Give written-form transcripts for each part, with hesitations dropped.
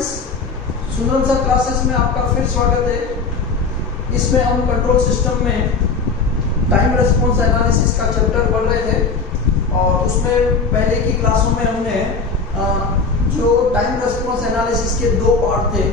Students, Sundaram sir classes में आपका फिर स्वागत है। इसमें हम कंट्रोल सिस्टम में टाइम रेस्पॉन्स एनालिसिस का चैप्टर पढ़ रहे थे और उसमें पहले की क्लासों में हमने जो टाइम रेस्पॉन्स एनालिसिस के दो पार्ट थे,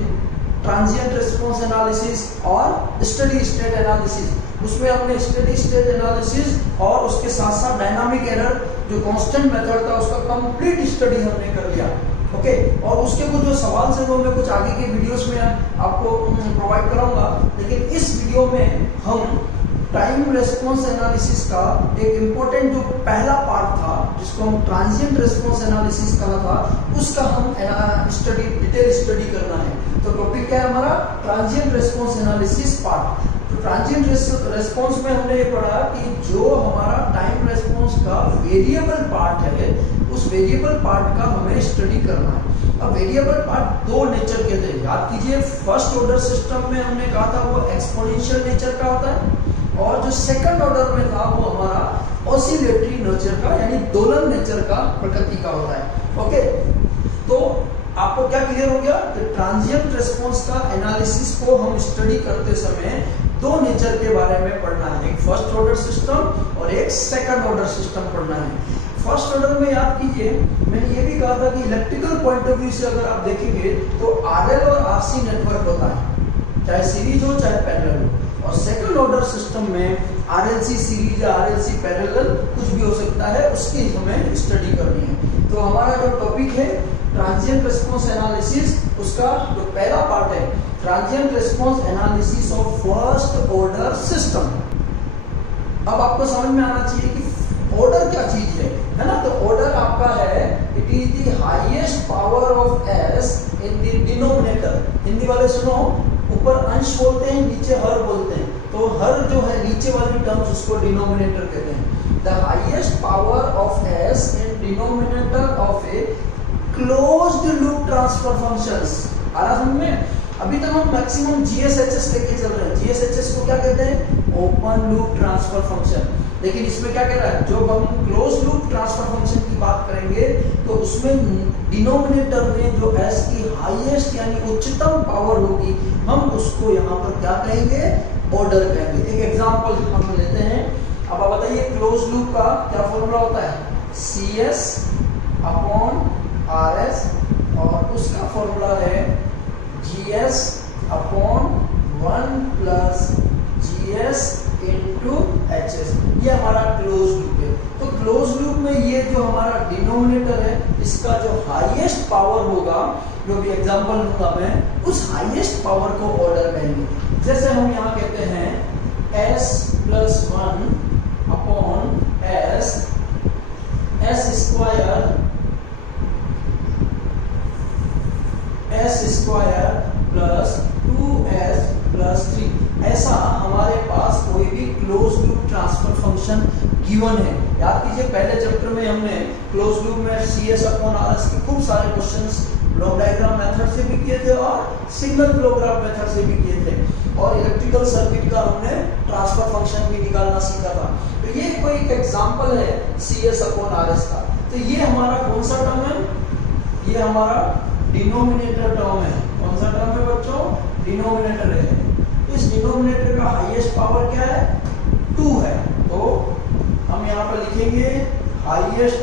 ट्रांजिएंट रेस्पॉन्स एनालिसिस और स्टडी स्टेट एनालिसिस, उसमें हमने स्टडी स्टेट एनालिसिस और उसके साथ साथ डायनामिक एरर जो कांस्टेंट मेथड था उसका कंप्लीट स्टडी हमने कर लिया। ओके, और उसके कुछ जो सवाल से वो मैं कुछ आगे के वीडियोस में आपको प्रोवाइड कराऊंगा, लेकिन इस वीडियो में हम टाइम रेस्पॉन्स एनालिसिस का एक इम्पोर्टेंट जो पहला पार्ट था जिसको हम ट्रांजिएंट रेस्पॉन्स एनालिसिस कहा था, उसका हम डिटेल स्टडी करना है। तो टॉपिक क्या है हमारा? Transient response analysis part. तो ट्रांजिएंट रेस्पॉन्स में हमने ये पढ़ा कि जो हमारा टाइम रेस्पॉन्स का वेरिएबल पार्ट है, उस वेरिएबल पार्ट का हमें स्टडी करना है। अब वेरिएबल पार्ट दो नेचर के थे, याद कीजिए। फर्स्ट ऑर्डर सिस्टम में हमने कहा था वो एक्सपोनेंशियल नेचर का होता है, और जो सेकंड ऑर्डर में था वो हमारा ऑसिलेटरी नेचर का, यानी दोलन नेचर का, प्रकृति का होता है। ओके, तो आपको क्या क्लियर हो गया कि ट्रांजिएंट रेस्पॉन्स का एनालिसिस को हम स्टडी करते समय दो नेचर के बारे में पढ़ना है, एक फर्स्ट ऑर्डर सिस्टम और एक सेकंड ऑर्डर सिस्टम पढ़ना है। फर्स्ट ऑर्डर में याद कीजिए मैंने ये भी कहा था कि इलेक्ट्रिकल पॉइंट ऑफ व्यू से अगर आप देखेंगे तो आरएल और आरसी नेटवर्क होता है, चाहे सीरीज हो चाहे पैरेलल हो। और सेकंड ऑर्डर सिस्टम में आरएलसी सीरीज या आरएलसी पैरेलल कुछ भी हो सकता है, उसकी हमें स्टडी करनी है। तो हमारा जो टॉपिक है ट्रांजिएंट रेस्पॉन्स एनालिसिस, उसका जो पहला पार्ट है transient response analysis of first order system. अब आपको समझ में आना चाहिए कि ऑर्डर क्या चीज है ना? तो ऑर्डर आपका है, it is the highest power of s in the denominator. Hindi वाले सुनो, ऊपर अंश बोलते हैं, नीचे हर बोलते हैं। तो हर जो है नीचे वाली टर्म्स उसको डिनोमिनेटर कहते हैं। The highest power of s in denominator of a closed loop transfer functions. आ रहा समझ में? अभी तक हम मैक्सिमम जीएसएचएस लेके चल रहे हैं। जीएसएचएस को क्या कहते हैं? Open loop transfer function. लेकिन इसमें क्या कह रहा है, जो हम क्लोज लूप ट्रांसफर फंक्शन की बात करेंगे तो उसमें डिनोमिनेटर में जो एस की हाईएस्ट यानी उच्चतम पावर होगी, हम उसको यहाँ पर क्या कहेंगे? ऑर्डर कहेंगे। एक एग्जांपल हम लेते हैं। अब आप बताइए क्लोज लूप का क्या फॉर्मूला होता है? CS अपॉन RS, और उसका फॉर्मूला है GS upon 1 plus GS into HS। ये हमारा क्लोज लूप है। तो क्लोज लूप में ये जो हमारा डिनोमिनेटर है, इसका जो हाईएस्ट पावर होगा, जो भी एग्जांपल लूंगा मैं, उस हाईएस्ट पावर को ऑर्डर कहेंगे। जैसे हम यहाँ कहते हैं S plus 1 upon S square plus 2S plus 3। ऐसा हमारे पास कोई भी close loop transfer function given है। याद कीजिए पहले चैप्टर में हमने क्लोज लूप में CS अपॉन RS के खूब सारे क्वेश्चंस ब्लॉक डायग्राम मेथड से भी किए थे और सिग्नल फ्लो ग्राफ मेथड से भी किए थे, और इलेक्ट्रिकल सर्किट का हमने ट्रांसफर फंक्शन भी निकालना सीखा था। तो ये कोई एक एग्जांपल है CS अपॉन RS का। तो ये हमारा कौन सा टर्म है? ये हमारा डिनोमिनेटर टर्म है। कौन सा टर्म है बच्चों? डिनोमिनेटर है। इस डिनोमिनेटर का हाईएस्ट पावर क्या है? 2 है। तो हम यहाँ पर लिखेंगे highest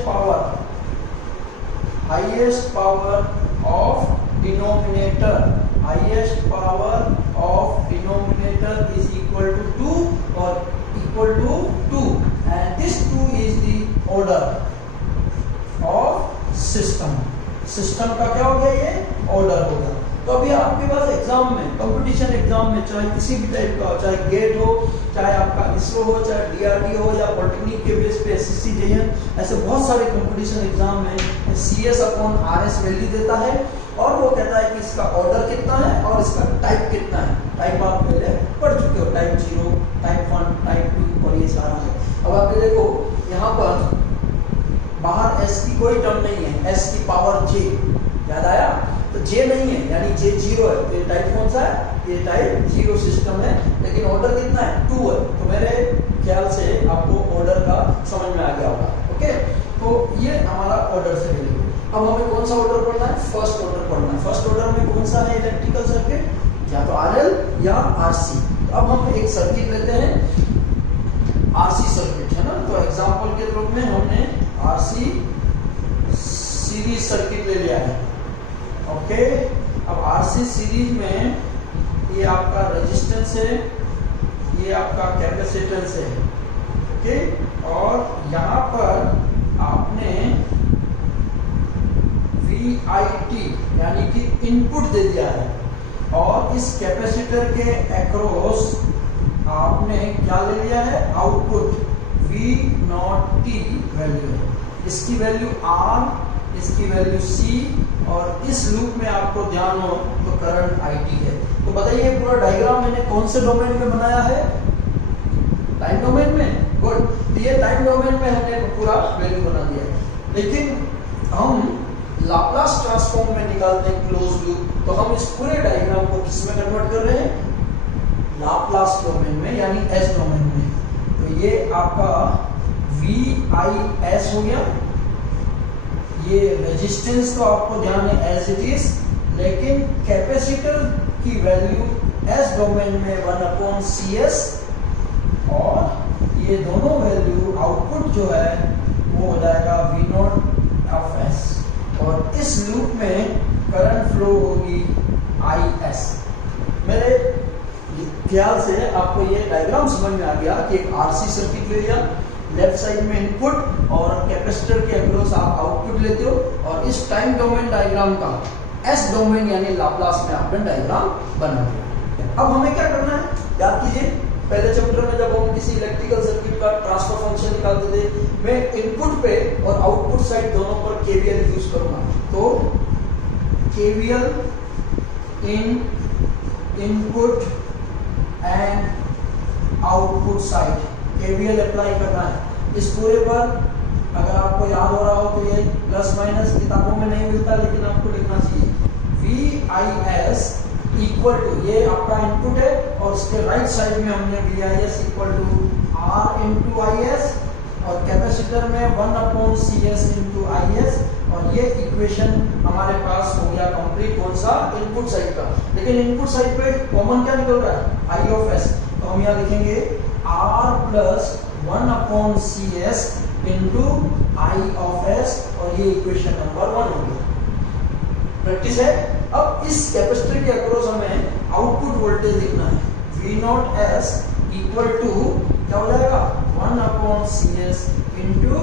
power of denominator. Highest power of denominator is equal to 2 और equal to 2, and this 2 is the order of system. System का क्या हो गया? ये ऑर्डर होगा। तो अभी आपके पास एग्जाम में, कंपटीशन एग्जाम में, चाहे किसी भी टाइप का हो, चाहे गेट हो, चाहे आपका इसरो हो, चाहे DRD हो, या पॉलिटेक्निक के बेस पे SSC JN, ऐसे बहुत सारे कंपटीशन एग्जाम में CS अपॉन RS वैल्यू देता है, और वो कहता है कि इसका ऑर्डर कितना है और इसका टाइप कितना है। टाइप आप पहले पढ़ चुके हो, टाइप 0, टाइप 1, टाइप 2, और ये सारा है। अब आप देखो यहाँ पर बाहर S की कोई टर्म नहीं है, S की पावर J, याद आया? तो J नहीं है, यानी J 0 है। तो ये टाइप कौन सा है? ये टाइप 0 सिस्टम है, लेकिन ऑर्डर कितना है? 2 है। तो मेरे ख्याल से आपको ऑर्डर का समझ में आ गया होगा। ओके, तो ये हमारा ऑर्डर से मिलेगा। अब हमें कौन सा ऑर्डर पढ़ना है? है, फर्स्ट ऑर्डर पढ़ना है। फर्स्ट ऑर्डर में कौन सा है इलेक्ट्रिकल सर्किट, या तो आरएल या आरसी। तो अब हम एक सर्किट लेते हैं आरसी सर्किट, है ना। तो एग्जांपल के रूप में हमने आरसी सीरीज सर्किट ले लिया है। ओके, अब आरसी सीरीज में ये आपका रेजिस्टेंस है, ये आपका कैपेसिटेंस है। ओके, और यहाँ पर आपने VIT यानी कि इनपुट दे दिया है, और इस कैपेसिटर के अक्रॉस आपने क्या ले लिया है, आउटपुट V0T वैल्यू है। इसकी वैल्यू R, इसकी वैल्यू C, और इस लूप में आपको ध्यान हो तो करंट IT है। तो बताइए पूरा डायग्राम मैंने कौन से डोमेन में बनाया है, टाइम डोमेन में। गुड, ये टाइम डोमेन में हमने पूरा वैल्यू बना दिया है। लेकिन हम लाप्लास ट्रांसफॉर्म में निकालते हैं क्लोज लूप, तो हम इस पूरे डायग्राम को किस में कन्वर्ट कर रहे हैं, लाप्लास डोमेन में, यानी एस डोमेन में। तो ये आपका VIS हो गया। ये रेजिस्टेंस तो आपको ध्यान है एज इट इज, लेकिन कैपेसिटर की वैल्यू एस डोमेन में 1/CS, और ये दोनों वैल्यू आउटपुट जो है वो हो जाएगा V0 और इस लूप में करंट फ्लो होगी IS। मेरे ख्याल से आपको ये डायग्राम समझ में आ गया कि एक आरसी सर्किट ले लिया, लेफ्ट साइड में इनपुट और कैपेसिटर के अक्रॉस आप आउटपुट लेते हो, और इस टाइम डोमेन डायग्राम का एस डोमेन यानी लाप्लास में आपने डायग्राम बना दिया। अब हमें क्या करना है, याद कीजिए पहले चैप्टर में जब हम किसी इलेक्ट्रिकल सर्किट का ट्रांसफर फंक्शन निकालते थे, मैं इनपुट पे और आउटपुट साइड दोनों पर केवीएल यूज करूंगा। तो KVL in input and output side, KVL apply करना है इस पूरे पर। अगर आपको याद हो रहा हो तो ये प्लस माइनस किताबों में नहीं मिलता, लेकिन आपको लिखना चाहिए। VIS इक्वल टू, ये आपका इनपुट है, और उसके राइट साइड में हमने VIS equal to R into IS, और कैपेसिटर में 1/CS इंटू IS, और ये इक्वेशन हमारे पास हो गया कंप्लीट। कौन सा, इनपुट साइड का। लेकिन इनपुट साइड पे कॉमन क्या निकल रहा है, I, तो हम यहाँ लिखेंगे R plus 1/CS into I, और ये इक्वेशन नंबर 1 हो गया। प्रैक्टिस है। अब इस कैपेसिटर के अक्रॉस हमें आउटपुट वोल्टेज लिखना है, V0S इक्वल टू क्या हो जाएगा, 1/CS इंटू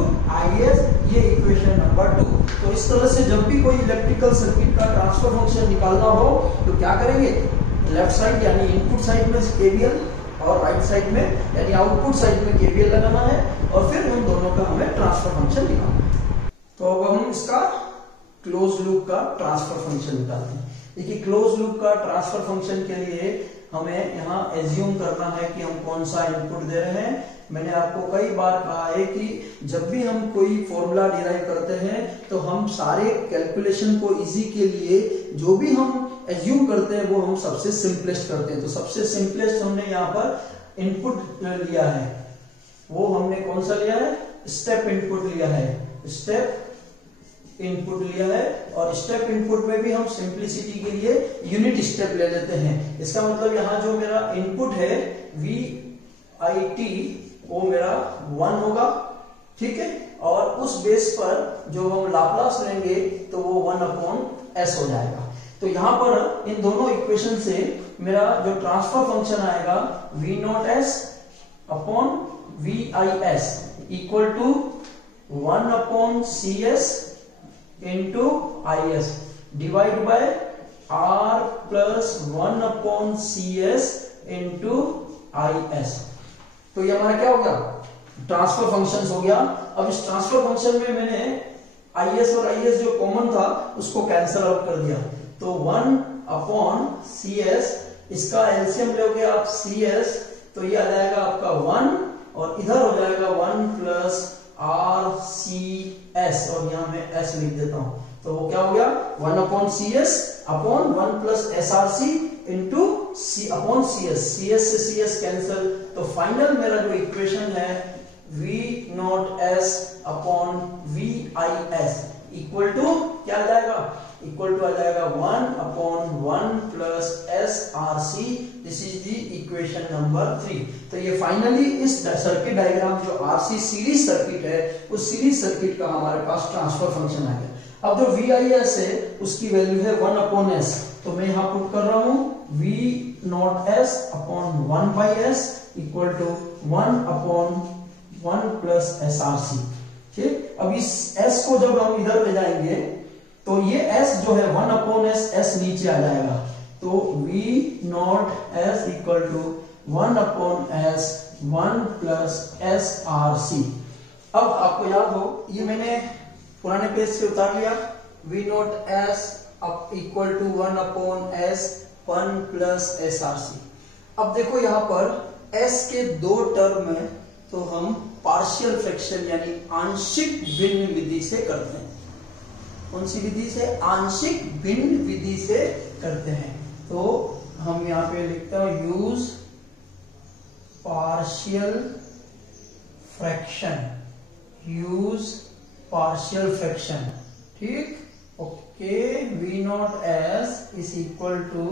IS, ये इक्वेशन नंबर 2। तो इस तरह से जब भी कोई इलेक्ट्रिकल सर्किट का ट्रांसफर फंक्शन निकालना हो तो क्या करेंगे, लेफ्ट साइड यानी इनपुट साइड में केवीएल, और राइट साइड में यानी आउटपुट साइड में केवीएल लगाना है, और फिर उन दोनों का हमें ट्रांसफर फंक्शन निकालना है। तो अब हम इसका क्लोज लूप का ट्रांसफर फंक्शन निकालते हैं। देखिए क्लोज लूप का ट्रांसफर फंक्शन के लिए हमें यहाँ एज्यूम करना है कि हम कौन सा इनपुट दे रहे हैं। मैंने आपको कई बार कहा है कि जब भी हम कोई फॉर्मूला डिराइव करते हैं तो हम सारे कैलकुलेशन को इजी के लिए जो भी हम एज्यूम करते हैं वो हम सबसे सिंपलेस्ट करते हैं। तो सबसे सिंपलेस्ट हमने यहाँ पर इनपुट लिया है, वो हमने कौन सा लिया है, स्टेप इनपुट लिया है, स्टेप इनपुट लिया है। और स्टेप इनपुट में भी हम सिंपलिसिटी के लिए यूनिट स्टेप ले लेते हैं। इसका मतलब यहाँ जो मेरा इनपुट है VIT वो मेरा 1 होगा, ठीक है, और उस बेस पर जो हम लाप्लास लेंगे तो वो 1/S हो जाएगा। तो यहाँ पर इन दोनों इक्वेशन से मेरा जो ट्रांसफर फंक्शन आएगा V0S upon VIS equal to 1/CS into IS divide by R plus 1/CS into IS। तो ये हमारा क्या हो गया, ट्रांसफर फंक्शन हो गया। अब इस ट्रांसफर फंक्शन में मैंने IS और IS जो कॉमन था उसको कैंसिल आउट कर दिया, तो 1/CS, इसका एलसीएम लोगे आप CS, तो ये आ जाएगा आपका 1, और इधर हो जाएगा 1 प्लस RCS, और यहां मैं S लिख देता हूं, तो वो क्या हो गया 1/CS upon 1 plus SRC into C upon CS, CS से CS कैंसिल, तो फाइनल मेरा जो इक्वेशन है V0S upon VIS equal to क्या आ जाएगा इक्वल टू आ जाएगा 1/1 plus SRC। This is the equation number 3। तो ये फाइनली इस सर्किट डायग्राम जो RC सीरीज सर्किट है उस सीरीज सर्किट का हमारे पास ट्रांसफर फंक्शन आ गया। अब जो VIS है उसकी वैल्यू है 1/S, तो मैं यहां पुट कर रहा हूं V0S upon 1/S equal to 1/1 plus SRC। ठीक, अब इस S को जब हम इधर ले जाएंगे तो ये S जो है 1/S, S नीचे आ जाएगा, तो V0S equal to 1/S 1 plus SRC। अब आपको याद हो ये मैंने पुराने पेज से उतार लिया, V0S equal to 1/S 1 plus SRC। अब देखो यहां पर S के दो टर्म में, तो हम पार्शियल फ्रैक्शन यानी आंशिक भिन्न विधि से करते हैं। कौन सी विधि से? आंशिक भिन्न विधि से करते हैं। तो हम यहां पे लिखते हैं use partial fraction, use partial fraction. ठीक, okay. V0S is equal to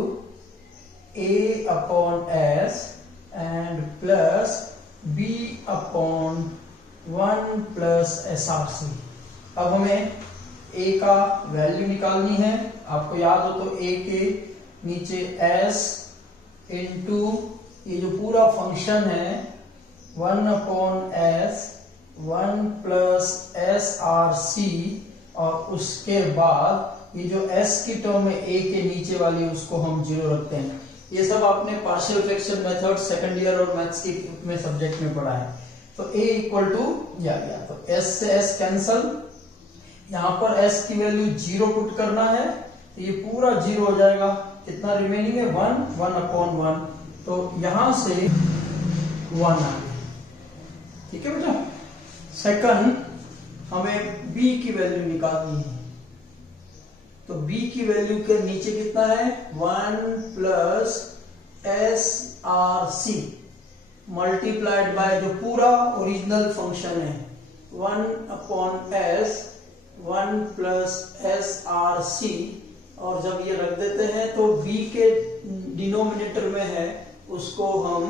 A/S and plus B/1 plus SRC। अब हमें A का वैल्यू निकालनी है। आपको याद हो तो A के नीचे S इंटू ये जो पूरा फंक्शन है 1/S 1 प्लस SRC, और उसके बाद ये जो S की टर्म है A के नीचे वाली उसको हम 0 रखते हैं। ये सब आपने partial fraction method second year और मैथ्स की में सब्जेक्ट में पढ़ा है। तो A इक्वल टू या तो S से S कैंसल, यहां पर S की वैल्यू 0 पुट करना है, तो ये पूरा 0 हो जाएगा। कितना रिमेनिंग है? 1/1। तो यहां से 1 आ गया। ठीक है बेटा। सेकंड, हमें B की वैल्यू निकालनी है, तो B की वैल्यू के नीचे कितना है? 1 प्लस SRC मल्टीप्लाइड बाय जो पूरा ओरिजिनल फंक्शन है 1/S 1 प्लस SRC, और जब ये रख देते हैं तो B के डिनोमिनेटर में है उसको हम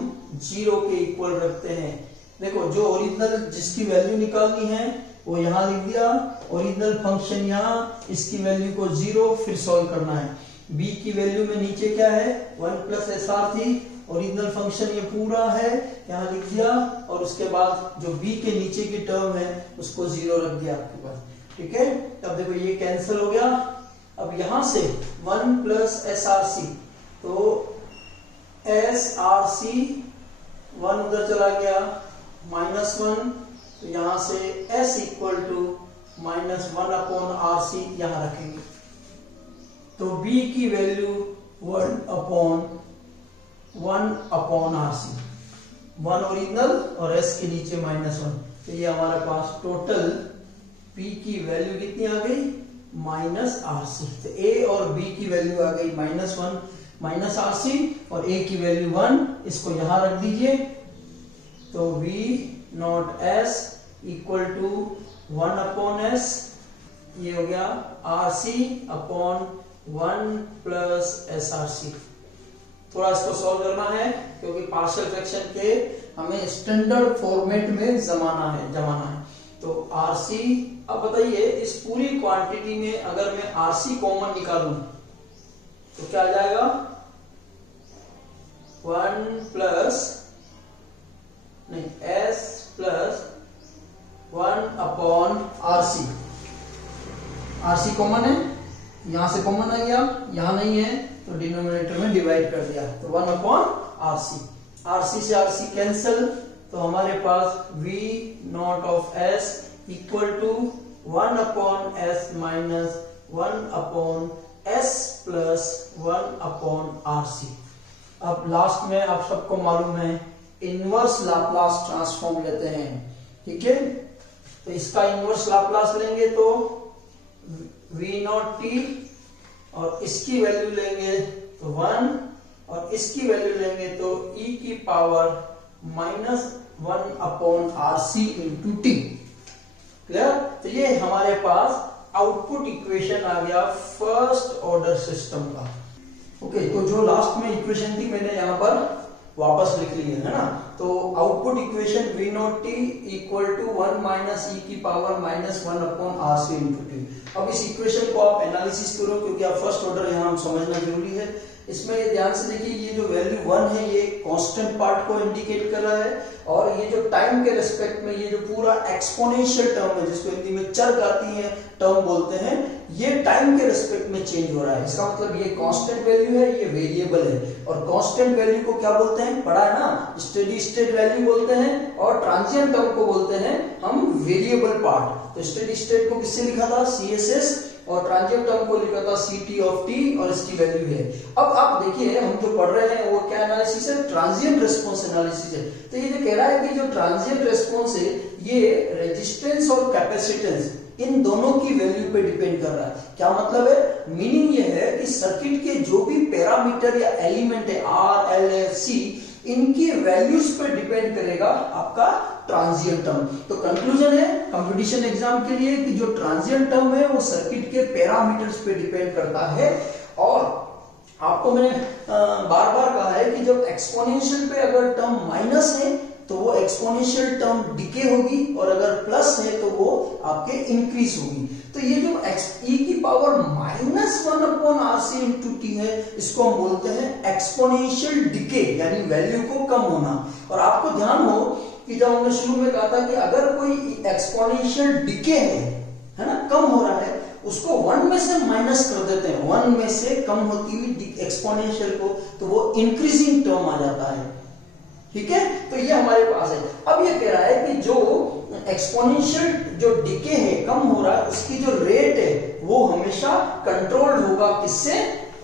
0 के इक्वल रखते हैं। देखो जो ओरिजिनल जिसकी वैल्यू निकालनी है वो यहां लिख दिया, ओरिजिनल फंक्शन यहां, इसकी वैल्यू को 0 फिर सॉल्व करना है। B की वैल्यू में नीचे क्या है? 1 प्लस SRC, ओरिजिनल फंक्शन ये पूरा है यहां लिख दिया, और उसके बाद जो B के नीचे की टर्म है उसको 0 रख दिया आपके पास। ठीक है, तब देखो ये कैंसिल हो गया। अब यहां से 1 प्लस SRC, तो SRC 1 उधर चला गया, -1, तो यहां से S इक्वल टू -1/RC यहां रखेंगे, तो B की वैल्यू 1/1/RC, 1 ओरिजिनल और S के नीचे -1, तो ये हमारे पास टोटल P की वैल्यू कितनी आ गई? -RC। तो A और B की वैल्यू आ गई -1 -RC और A की वैल्यू 1, इसको यहां रख दीजिए, तो V0S इक्वल टू 1/S, ये हो गया RC/1 प्लस SRC। थोड़ा इसको सॉल्व करना है क्योंकि पार्शियल फ्रैक्शन के हमें स्टैंडर्ड फॉर्मेट में जमाना है। तो RC, अब बताइए इस पूरी क्वांटिटी में अगर मैं RC कॉमन निकालूं तो क्या आ जाएगा? 1 plus S plus 1/RC। RC common है, यहां से कॉमन आ गया, यहां नहीं है तो डिनोमिनेटर में डिवाइड कर दिया, तो 1/RC। RC से RC कैंसिल, तो हमारे पास V0 equal to 1/S minus 1/S plus 1/RC। अब लास्ट में आप सबको मालूम है इनवर्स लाप्लास ट्रांसफॉर्म लेते हैं। ठीक है, तो इसका इनवर्स लाप्लास लेंगे तो V0t, और इसकी वैल्यू लेंगे तो 1, और इसकी वैल्यू लेंगे तो e की power -1/RC into t। Clear? तो ये हमारे पास आउटपुट इक्वेशन आ गया फर्स्ट ऑर्डर सिस्टम का। ओके, तो जो लास्ट में इक्वेशन थी मैंने यहाँ पर वापस लिख ली है ना। तो output equation V naught T equal to 1 minus e की power minus 1 upon R C into T. अब इस इक्वेशन को आप एनालिसिस करो, क्योंकि आप फर्स्ट ऑर्डर यहाँ समझना जरूरी है। इसमें ये ध्यान से देखिए, ये जो वैल्यू 1 है ये कांस्टेंट पार्ट को इंडिकेट कर रहा है, और ये जो टाइम के रिस्पेक्ट में ये जो पूरा एक्सपोनेंशियल टर्म है, जिसको हिंदी में चर घाती है टर्म बोलते हैं, ये टाइम के रिस्पेक्ट में चेंज हो रहा है। इसका मतलब ये कांस्टेंट वैल्यू है, ये वेरिएबल है। और कांस्टेंट वैल्यू को क्या बोलते हैं, पढ़ा है ना, स्टेडी स्टेट वैल्यू बोलते हैं, और ट्रांजिएंट टर्म को बोलते हैं हम वेरिएबल पार्ट। तो स्टेडी स्टेट को किससे लिखा था, CSS, और ट्रांजिएंट टर्म को लिखा था CT ऑफ t, और इसकी वैल्यू है। अब आप देखिए, हम जो पढ़ रहे हैं वो क्या एनालिसिस है, ट्रांजिएंट रिस्पांस एनालिसिस है। तो ये जो कह रहा है कि जो ट्रांजिएंट रिस्पांस है ये रेजिस्टेंस और कैपेसिटेंस इन दोनों की वैल्यू पे डिपेंड कर रहा है। क्या मतलब है, मीनिंग ये है कि सर्किट के जो भी पैरामीटर या एलिमेंट है R, L, C, इनकी वैल्यूज पे डिपेंड करेगा आपका ट्रांजिएंट टर्म। तो कंक्लूजन है कंपटीशन एग्जाम के लिए कि जो ट्रांजिएंट टर्म है वो सर्किट के पैरामीटर्स पे डिपेंड करता है। और आपको मैंने बार बार कहा है कि जब एक्सपोनेंशियल पे अगर टर्म माइनस है तो वो एक्सपोनेंशियल टर्म डिके होगी, और अगर प्लस है तो वो आपके इंक्रीज होगी। तो ये जो e की power minus 1 upon R C into T है, इसको हम बोलते हैं एक्सपोनेंशियल डिके, यानी वैल्यू को कम होना। और आपको ध्यान हो कि जब हमने शुरू में कहा था कि अगर कोई एक्सपोनेंशियल डिके है ना, कम हो रहा है, उसको 1 में से माइनस कर देते हैं, 1 में से कम होती हुई एक्सपोनेंशियल को, तो वो इंक्रीजिंग टर्म आ जाता है। ठीक है, तो ये हमारे पास है। अब ये कह रहा है कि जो एक्सपोनेंशियल जो डिके है, कम हो रहा है, उसकी जो रेट है वो हमेशा कंट्रोल्ड होगा किससे,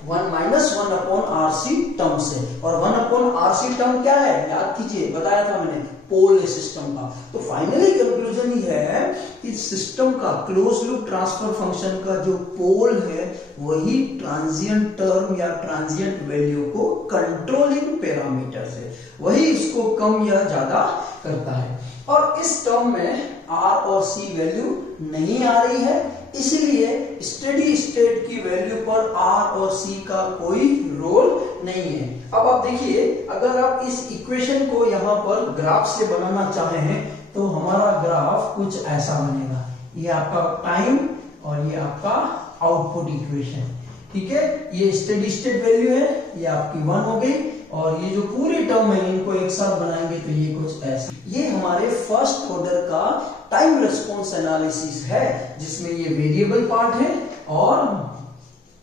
1 minus 1 upon R C term से। और 1 अपॉन आर सी टर्म क्या है, याद कीजिए, बताया था मैंने, पोल है सिस्टम का। तो फाइनली कंक्लूजन ये है कि सिस्टम का क्लोज लूप ट्रांसफर फंक्शन का जो पोल है वही ट्रांजिएंट टर्म या ट्रांजिएंट वैल्यू को कंट्रोलिंग पैरामीटर है, वही इसको कम या ज्यादा करता है। और इस टर्म में R और C वैल्यू नहीं आ रही है, इसलिए स्टेडी स्टेट की वैल्यू पर R और C का कोई रोल नहीं है। अब आप देखिए, अगर आप इस इक्वेशन को यहां पर ग्राफ से बनाना चाहे हैं तो हमारा ग्राफ कुछ ऐसा बनेगा। ये आपका टाइम और ये आपका आउटपुट इक्वेशन। ठीक है, ये स्टेडी स्टेट वैल्यू है, ये आपकी 1 हो गई, और ये जो पूरी टर्म है इनको एक साथ बनाएंगे तो ये कुछ ऐसा। ये हमारे फर्स्ट ऑर्डर का टाइम रिस्पांस एनालिसिस है, जिसमें ये वेरिएबल पार्ट है, और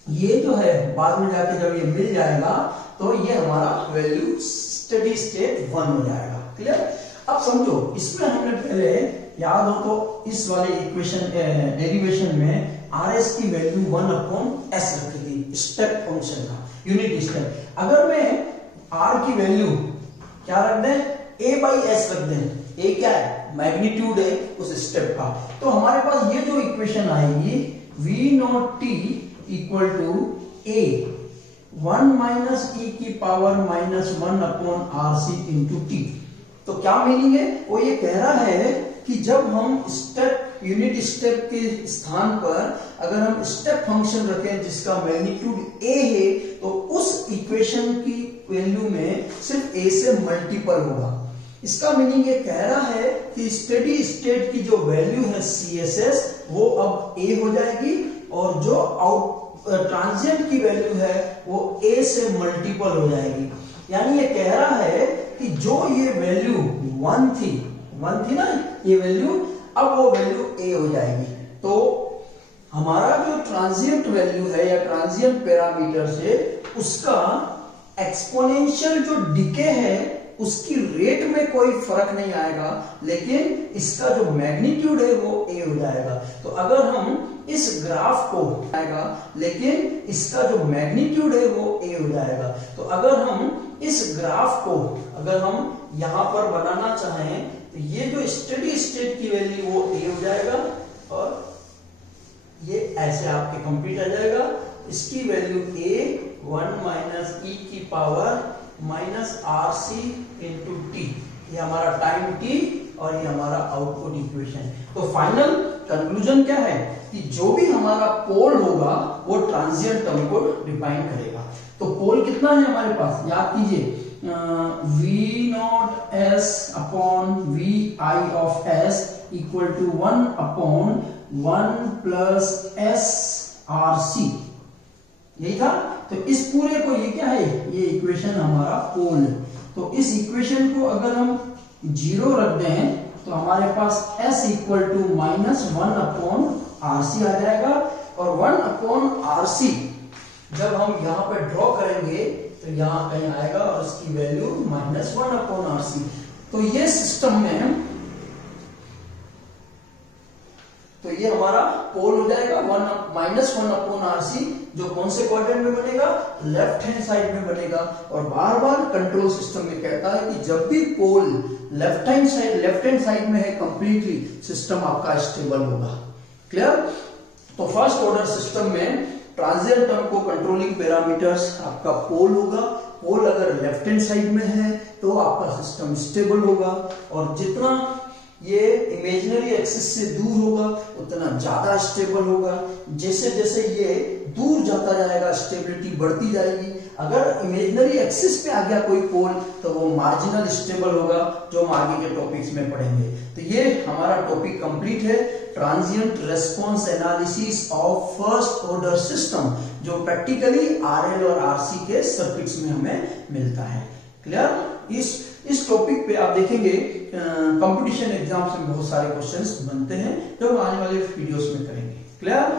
ये जो है बाद में जाके जब ये मिल जाएगा तो ये हमारा वैल्यू स्टेडी स्टेट 1 हो जाएगा। क्लियर? अब समझो, इसमें हमने पहले, याद हो तो, इस वाले इक्वेशन डेरिवेशन में RS की वैल्यू 1 अपॉन S रखी थी, स्टेप फंक्शन का यूनिट स्टेप। अगर मैं R की वैल्यू क्या रख दें, A बाई S रख दें। A क्या है, मैग्नीट्यूड है उस स्टेप का। तो हमारे पास ये जो इक्वेशन आएगी, V naught T equal to A 1 minus e की power minus 1 upon R C into T. तो क्या मीनिंग है, वो ये कह रहा है कि जब हम स्टेप, यूनिट स्टेप के स्थान पर अगर हम स्टेप फंक्शन रखें जिसका मैग्नीट्यूड a है, तो उस इक्वेशन की वैल्यू में सिर्फ a से मल्टीपल होगा। इसका मीनिंग ये कह रहा है कि स्टेडी स्टेट की जो वैल्यू है CSS वो अब a हो जाएगी, और जो ट्रांजिएंट की वैल्यू है वो a से मल्टीपल हो जाएगी। यानी ये कह रहा है कि जो ये वैल्यू 1 थी ना, ये वैल्यू, अब वो वैल्यू a हो जाएगी। तो हमारा जो ट्रांजिएंट वैल्यू है या ट्रांजिएंट पैरामीटर है, उसका एक्सपोनेंशियल जो डिके है उसकी रेट में कोई फर्क नहीं आएगा, लेकिन इसका जो मैग्नीट्यूड है वो a हो जाएगा। तो अगर हम इस ग्राफ को आएगा, लेकिन इसका जो मैग्नीट्यूड है वो a हो जाएगा। तो अगर हम इस ग्राफ को अगर हम यहां पर बनाना चाहें तो ये जो स्टेडी स्टेट की वैल्यू वो a हो जाएगा, और ये ऐसे आपके कंप्लीट आ जाएगा। इसकी वैल्यू a 1 माइनस e की power minus R C into T, ये हमारा टाइम t और ये हमारा आउटपुट इक्वेशन। तो फाइनल कंक्लूजन क्या है कि जो भी हमारा पोल होगा वो ट्रांजिएंट टर्म को डिफाइन करेगा। तो पोल कितना है हमारे पास, याद कीजिए V not S upon VI of S equal to 1 upon 1 plus S RC, यही था। तो इस पूरे को, ये क्या है, ये इक्वेशन हमारा पोल है। तो इस इक्वेशन को अगर हम 0 रख दें तो हमारे पास S equal to minus 1 upon RC आ जाएगा। और 1 अपॉन RC जब हम यहां पे ड्रॉ करेंगे तो यहां कहीं आएगा और इसकी वैल्यू माइनस 1 अपॉन RC। तो ये सिस्टम में, तो ये हमारा पोल हो जाएगा माइनस 1 अपॉन RC, जो कौन से क्वाड्रेंट में बनेगा, लेफ्ट हैंड साइड में बनेगा। और बार बार कंट्रोल सिस्टम में कहता है कि जब भी पोल लेफ्ट हैंड साइड में है कंप्लीटली, सिस्टम आपका स्टेबल होगा। क्लियर। तो फर्स्ट ऑर्डर सिस्टम में ट्रांजिएंट टर्म को कंट्रोलिंग पैरामीटर्स आपका पोल होगा। पोल अगर लेफ्ट हैंड साइड में है तो आपका सिस्टम स्टेबल होगा, और जितना ये इमेजिनरी एक्सिस से दूर होगा उतना ज्यादा स्टेबल होगा। जैसे जैसे ये दूर जाता जाएगा स्टेबिलिटी बढ़ती जाएगी। अगर इमेजिनरी एक्सिस पे आ गया कोई पोल तो वो मार्जिनल स्टेबल होगा, जो हम आगे के टॉपिक्स में पढ़ेंगे। तो ये हमारा टॉपिक कंप्लीट है, transient response analysis of first order system, जो प्रैक्टिकली RL और RC के सर्किट्स में हमें मिलता है। क्लियर। इस टॉपिक पे आप देखेंगे कंपटीशन एग्जाम्स में बहुत सारे क्वेश्चंस बनते हैं, जो हम आने वाले वीडियोस में करेंगे। क्लियर।